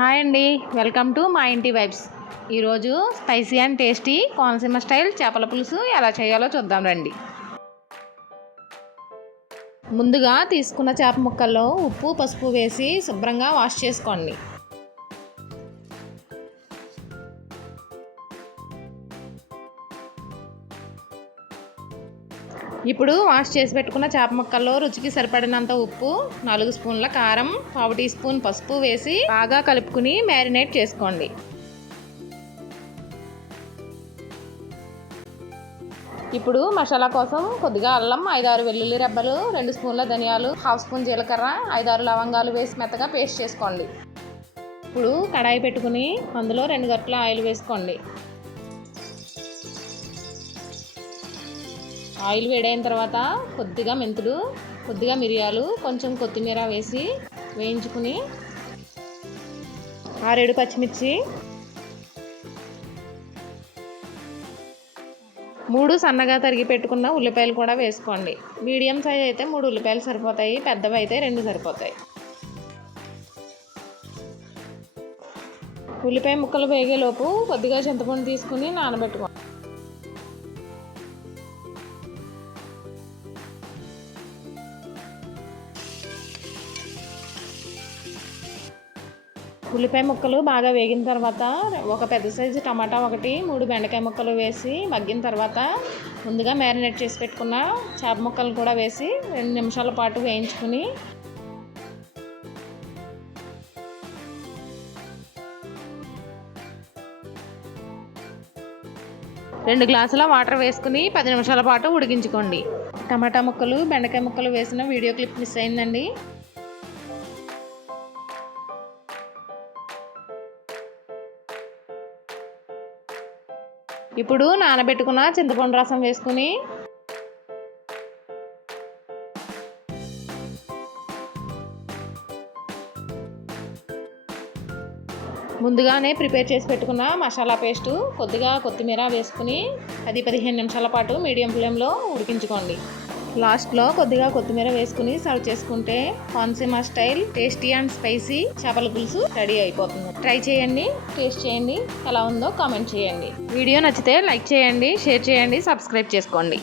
Hi అండి, welcome to మా ఇంటి వైబ్స్. ఈరోజు spicy and tasty Konaseema style చేపల పులుసు ఎలా చేయాలో చూద్దాం రండి. ముందుగా తీసుకున్న చేప ముక్కల్లో ఉప్పు పసుపు వేసి శుభ్రంగా వాష్ చేసుకోండి. ఇప్పుడు వాష్ చేసి పెట్టుకున్న చేప ముక్కల్లో రుచికి సరిపడినంత ఉప్పు, 4 స్పూన్ల కారం, 1/2 టీ స్పూన్ పసుపు వేసి బాగా కలుపుకుని మ్యారినేట్ చేసుకోండి. ఇప్పుడు మసాలా కోసం కొద్దిగా అల్లం, 5-6 వెల్లుల్లి రెబ్బలు, 2 స్పూన్ల ధనియాలు, 1/2 స్పూన్ జీలకర్ర, 5-6 లవంగాలు వేసి మెత్తగా పేస్ట్ చేసుకోండి. ఇప్పుడు కడాయి పెట్టుకుని అందులో 2 గరిటెల ఆయిల్ వేసుకోండి. ఆయిల్ వేడైన తర్వాత కొద్దిగా మెంతులు, కొద్దిగా మిరియాలు, కొంచెం కొత్తిమీర వేసి వేయించుకుని 6-7 పచ్చిమిర్చి, 3 సన్నగా తరిగి పెట్టుకున్న ఉల్లిపాయలు కూడా వేసుకోండి. మీడియం సైజ్ అయితే 3 ఉల్లిపాయలు సరిపోతాయి, పెద్దవి అయితే 2 సరిపోతాయి. ఉల్లిపాయ ముక్కలు వేగేలోపు కొద్దిగా చింతపండు తీసుకుని నానబెట్టుకోండి. ఉల్లిపాయ ముక్కలు బాగా వేగిన తర్వాత ఒక పెద్ద సైజు టమాటా ఒకటి, 3 బెండకాయ ముక్కలు వేసి మగ్గిన తర్వాత ముందుగా మ్యారినేట్ చేసి పెట్టుకున్న చేప ముక్కలు కూడా వేసి 2 నిమిషాల పాటు వేయించుకుని రెండు గ్లాసుల వాటర్ వేసుకుని 10 నిమిషాల పాటు ఉడికించుకోండి. టమాటా ముక్కలు, బెండకాయ ముక్కలు వేసిన వీడియో క్లిప్ మిస్ అయిందండి. ఇప్పుడు నానబెట్టుకున్న చింతపండు రసం వేసుకుని ముందుగానే ప్రిపేర్ చేసి పెట్టుకున్న మసాలా పేస్టు, కొద్దిగా కొత్తిమీర వేసుకుని 10-15 నిమిషాల పాటు మీడియం ఫ్లేమ్లో ఉడికించుకోండి. లాస్ట్లో కొద్దిగా కొత్తిమీర వేసుకుని సర్వ్ చేసుకుంటే Konaseema style tasty and spicy చేపల పులుసు రెడీ అయిపోతుంది. ట్రై చేయండి, టేస్ట్ చేయండి, ఎలా ఉందో కామెంట్ చేయండి. వీడియో నచ్చితే లైక్ చేయండి, షేర్ చేయండి, సబ్స్క్రైబ్ చేసుకోండి.